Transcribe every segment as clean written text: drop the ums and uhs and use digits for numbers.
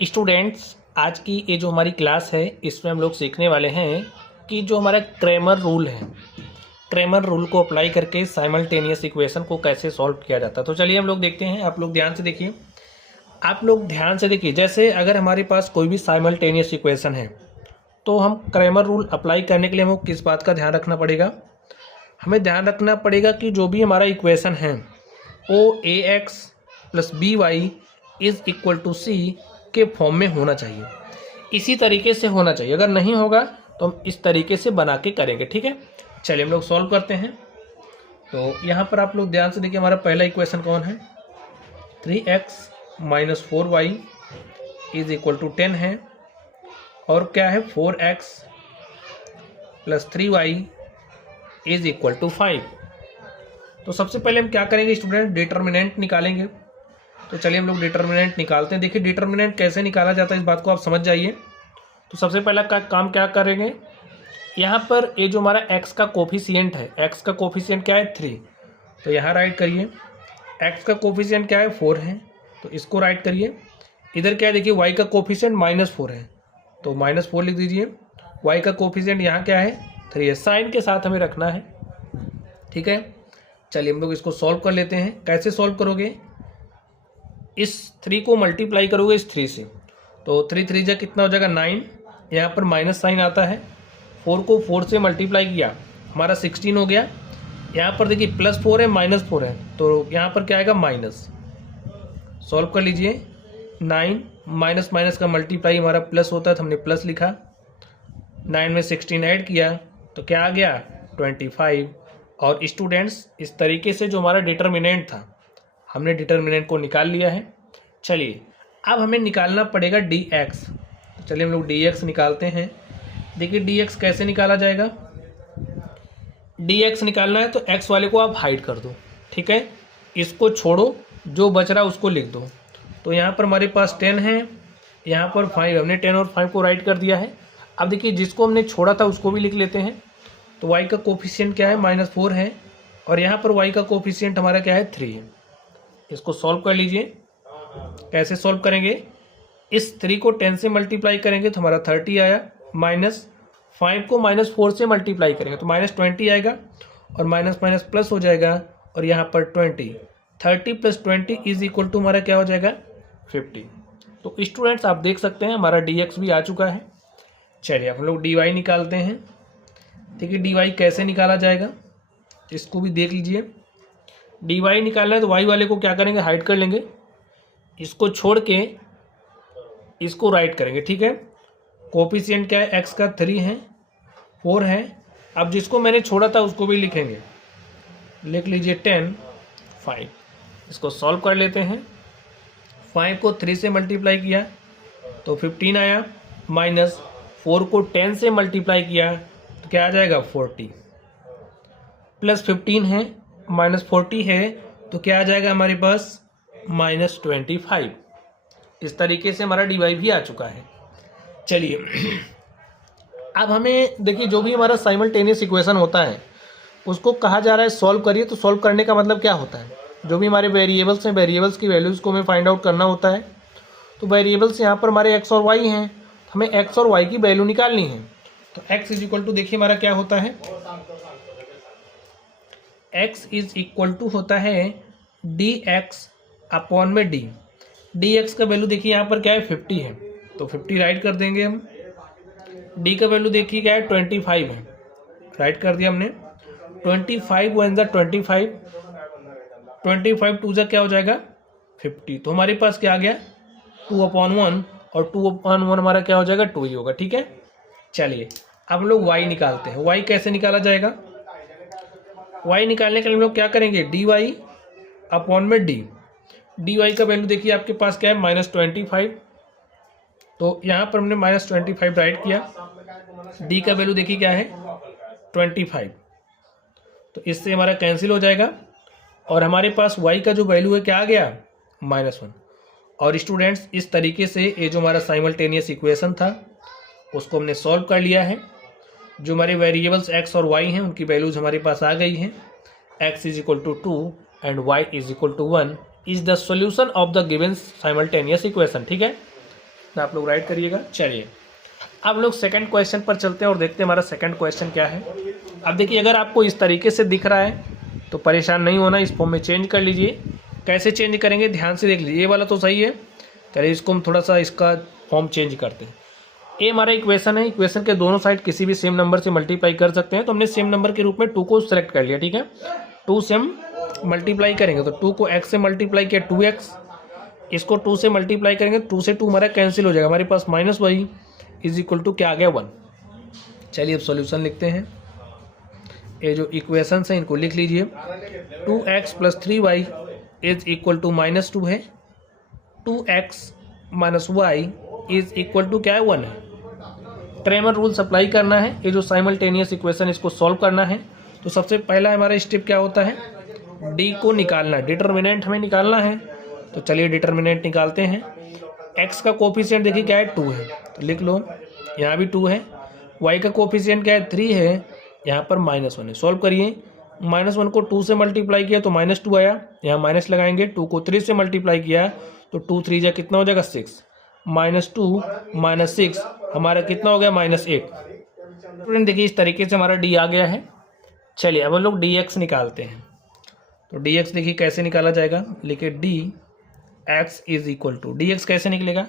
Students, आज की ये जो हमारी क्लास है इसमें हम लोग सीखने वाले हैं कि जो हमारा क्रैमर रूल है, क्रैमर रूल को अप्लाई करके साइमल्टेनियस इक्वेशन को कैसे सॉल्व किया जाता है। तो चलिए हम लोग देखते हैं। आप लोग ध्यान से देखिए, जैसे अगर हमारे पास कोई भी साइमल्टेनियस इक्वेशन है तो हम क्रैमर रूल अप्लाई करने के लिए हमको किस बात का ध्यान रखना पड़ेगा? हमें ध्यान रखना पड़ेगा कि जो भी हमारा इक्वेशन है ओ a x plus b y is equal to c के फॉर्म में होना चाहिए। इसी तरीके से होना चाहिए। अगर नहीं होगा तो हम इस तरीके से बना के करेंगे। ठीक है, चलिए हम लोग सॉल्व करते हैं। तो यहाँ पर आप लोग ध्यान से देखिए, हमारा पहला इक्वेशन कौन है? 3x minus 4y is equal to 10 है। और क्या है? 4x plus 3y is equal to 5। तो सबसे पहले हम क्या करेंगे स्टूडेंट? डिटर्मिनेंट निकालेंगे। तो चलिए हम लोग डिटर्मिनेंट निकालते हैं। देखिए डिटर्मिनेंट कैसे निकाला जाता है इस बात को आप समझ जाइए। तो सबसे पहला काम क्या करेंगे, यहाँ पर ये जो हमारा x का कोफिशिएंट है, x का कोफिशिएंट क्या है? 3। तो यहाँ राइट करिए। x का कोफिशिएंट क्या है? 4 है, तो इसको राइट करिए। इधर क्या है देखिए, y का कोफिशिएंट -4 है, तो -4 लिख दीजिए। y का कोफिशिएंट यहाँ क्या है? 3 है। साइन के साथ हमें रखना है। ठीक है, चलिए हम लोग इसको सॉल्व कर लेते हैं। कैसे सॉल्व करोगे? इस 3 को मल्टीप्लाई करोगे इस 3 से, तो 3 3 जा कितना हो जाएगा? 9। यहाँ पर माइनस साइन आता है। 4 को 4 से मल्टीप्लाई किया, हमारा 16 हो गया। यहाँ पर देखिए +4 है -4 है, तो यहाँ पर क्या आएगा? माइनस। सॉल्व कर लीजिए। 9 माइनस माइनस का मल्टीप्लाई हमारा प्लस होता है, तो हमने प्लस लिखा। 9 में 16 ऐड किया तो क्या आ गया? 25। और स्टूडेंट्स, इस तरीके से जो हमारा डिटर्मिनेंट था, हमने डिटर्मिनेंट को निकाल लिया है। चलिए अब हमें निकालना पड़ेगा dx। तो चलिए हम लोग dx निकालते हैं। देखिए dx कैसे निकाला जाएगा? dx निकालना है तो x वाले को आप हाइड कर दो। ठीक है, इसको छोड़ो, जो बच रहा उसको लिख दो। तो यहाँ पर हमारे पास 10 है, यहाँ पर 5, हमने 10 और 5 को राइट कर दिया है। अब देखिए जिसको हमने छोड़ा था उसको भी लिख लेते हैं। तो y का कोफिशिएंट क्या है? -4 है, और यहाँ पर y का कोफिशिएंट हमारा क्या है? 3 है। इसको सॉल्व कर लीजिए। कैसे सॉल्व करेंगे? इस 3 को 10 से मल्टीप्लाई करेंगे तो हमारा 30 आया, माइनस 5 को -4 से मल्टीप्लाई करेंगे तो -20 आएगा, और माइनस माइनस प्लस हो जाएगा, और यहाँ पर 20। 30 + 20 इज इक्वल टू हमारा क्या हो जाएगा? 50। तो स्टूडेंट्स आप देख सकते हैं हमारा dx भी आ चुका है। चलिए हम लोग dy निकालते हैं। देखिए dy कैसे निकाला जाएगा इसको भी देख लीजिए। dy निकालना है तो y वाले को क्या करेंगे? हाइड कर लेंगे, इसको छोड़ के इसको राइट करेंगे। ठीक है, कोफिशिएंट क्या है? x का 3 है, 4 है। अब जिसको मैंने छोड़ा था उसको भी लिखेंगे। लिख लीजिए 10, 5। इसको सॉल्व कर लेते हैं। 5 को 3 से मल्टीप्लाई किया तो 15 आया, माइनस 4 को 10 से मल्टीप्लाई किया तो क्या आ जाएगा? 40। प्लस 15 है, -40 है, तो क्या आ जाएगा हमारे पास? -25। इस तरीके से हमारा dy भी आ चुका है। चलिए अब हमें देखिए, जो भी हमारा साइमल्टेनियस इक्वेशन होता है उसको कहा जा रहा है सॉल्व करिए। तो सॉल्व करने का मतलब क्या होता है? जो भी हमारे वेरिएबल्स हैं, वेरिएबल्स की वैल्यूज़ को हमें फाइंड आउट करना होता है। तो वेरिएबल्स यहाँ पर हमारे x और y हैं, तो हमें x और y की वैल्यू निकालनी है। तो x इज इक्वल टू, देखिए हमारा क्या होता है? x इज इक्वल टू होता है dx अपॉन में d। dx का वैल्यू देखिए यहाँ पर क्या है? 50 है, तो 50 राइट कर देंगे हम। d का वैल्यू देखिए क्या है? 25 है, राइट कर दिया हमने। 25 वन ज़ा 25, 25 टू ज़ा क्या हो जाएगा? 50। तो हमारे पास क्या आ गया? 2/1, और 2/1 हमारा क्या हो जाएगा? 2 ही होगा। ठीक है, चलिए अब हम लोग y निकालते हैं। y कैसे निकाला जाएगा? y निकालने के लिए हम लोग क्या करेंगे? dy अपॉन में d। dy का वैल्यू देखिए आपके पास क्या है? -25। तो यहाँ पर हमने -25 राइट किया। d का वैल्यू देखिए क्या है? 25। तो इससे हमारा कैंसिल हो जाएगा, और हमारे पास y का जो वैल्यू है क्या आ गया? -1। और स्टूडेंट्स इस तरीके से ये जो हमारा साइमल्टेनियस इक्वेशन था उसको हमने सॉल्व कर लिया है। जो हमारे वेरिएबल्स x और y हैं उनकी वैल्यूज़ हमारे पास आ गई हैं। x is equal to 2 and y is equal to 1 is the solution of the given simultaneous equation. ठीक है, तो आप लोग राइट करिएगा। चलिए अब लोग सेकंड क्वेश्चन पर चलते हैं और देखते हैं हमारा सेकंड क्वेश्चन क्या है। अब देखिए अगर आपको इस तरीके से दिख रहा है तो परेशान नहीं होना, इस फॉर्म में चेंज कर लीजिए। कैसे चेंज करेंगे ध्यान से देख लीजिए। ये वाला तो सही है, चलिए इसको हम थोड़ा सा इसका फॉर्म चेंज करते हैं। ये हमारा इक्वेशन है, इक्वेशन के दोनों साइड किसी भी सेम नंबर से मल्टीप्लाई कर सकते हैं, तो हमने सेम नंबर के रूप में 2 को सेलेक्ट कर लिया। ठीक है, 2 से हम मल्टीप्लाई करेंगे तो 2 को x से मल्टीप्लाई किया 2x, इसको 2 से मल्टीप्लाई करेंगे 2 से 2 हमारा कैंसिल हो जाएगा, हमारे पास minus y is equal to क्या आ गया 1। चलिए अब सॉल्यूशन लिखते हैं। ये जो इक्वेशंस हैं इनको लिख लीजिए। 2x + 3y is equal to -2 है, 2x - y is equal to क्या है 1 है। क्रैमर रूल अप्लाई करना है, ये जो साइमल्टेनियस इक्वेशन इसको सॉल्व करना है। तो सबसे पहला हमारा स्टेप क्या होता है, डी को निकालना, डिटर्मिनेंट हमें निकालना है। तो चलिए डिटर्मिनेंट निकालते हैं। एक्स का कोफिशिएंट देखिए क्या है 2 है, तो लिख लो यहाँ भी 2 है। वाई का कोफिशिएंट क्या है 3 है, यहाँ पर -1 है। सॉल्व करिए, -1 को 2 से मल्टीप्लाई किया तो -2 आया, यहाँ माइनस लगाएंगे। 2 को 3 से मल्टीप्लाई किया तो 2 3 जा कितना हो जाएगा 6, -2 - 6 हमारा कितना हो गया -8। स्टूडेंट देखिए इस तरीके से हमारा डी आ गया है। चलिए अब हम लोग dx निकालते हैं। तो dx देखिए कैसे निकाला जाएगा, लिखिए dx is equal to, dx कैसे निकलेगा,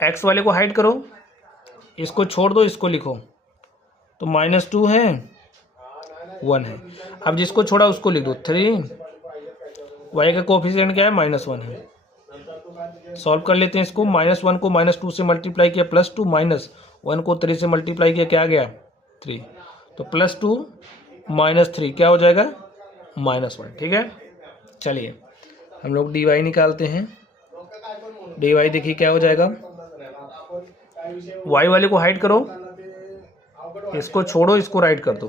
x वाले को हाइड करो, इसको छोड़ दो, इसको लिखो। तो -2 है 1 है, अब जिसको छोड़ा उसको लिख दो 3, y का कोफिशिएंट क्या है -1 है। सॉल्व कर लेते हैं इसको। -1 को -2 से मल्टीप्लाई किया +2, -1 को 3 से मल्टीप्लाई किया क्या आ गया 3, तो +2 - 3 क्या हो जाएगा -1। ठीक है, चलिए हम लोग dy निकालते हैं। dy देखिए क्या हो जाएगा, y वाले को हाइड करो, इसको छोड़ो, इसको राइट कर दो।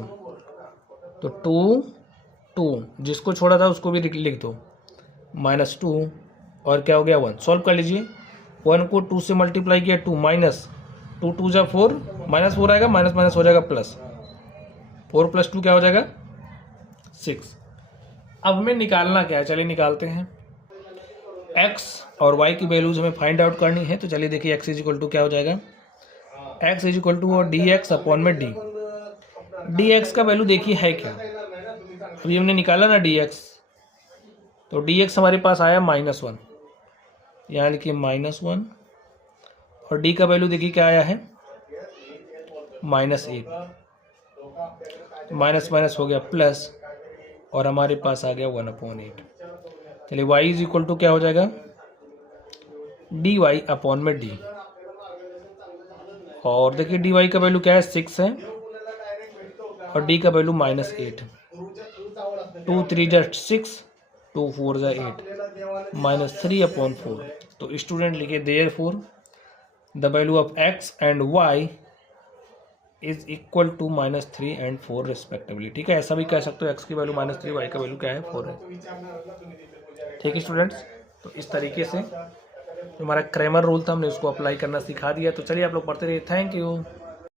तो 2 जिसको छोड़ा था उसको भी लिख दो, -2 और क्या हो गया 1। सॉल्व कर लीजिए। 1 को 2 से मल्टीप्लाई किया 2, -2 2 जा 4, -4 आएगा, माइनस हो जाएगा प्लस, 4 + 2 क्या हो जाएगा 6। अब हमें निकालना क्या है, चलिए निकालते हैं। x और y की वैल्यूज हमें फाइंड आउट करनी है। तो चलिए देखिए x इज इक्वल टू क्या हो जाएगा, x इज इक्वल टू और dx अपॉन में d। dx का वैल्यू देखिए है क्या, अभी हमने निकाला ना dx, तो dx हमारे पास आया -1, यहाँ लिखिए -1, और d का वैल्यू देखिए क्या आया है -8, माइनस हो गया प्लस, और हमारे पास आ गया 1/8। चलिए y इज इक्वल टू क्या हो जाएगा, dy अपॉन में d, और देखिए dy का वैल्यू क्या है 6 है, और d का वैल्यू -8। 2 3 जा 6, 2 4 जा 8, -3/4। तो स्टूडेंट लिखिए therefore the value of x and y is equal to -3 and 4 respectively. ठीक है, ऐसा भी कह सकते हो, x की वैल्यू -3, y का वैल्यू क्या है 4 है। ठीक है स्टूडेंट्स, तो इस तरीके से जो हमारा क्रैमर रूल था हमने उसको अप्लाई करना सिखा दिया। तो चलिए आप लोग पढ़ते रहिए, थैंक यू।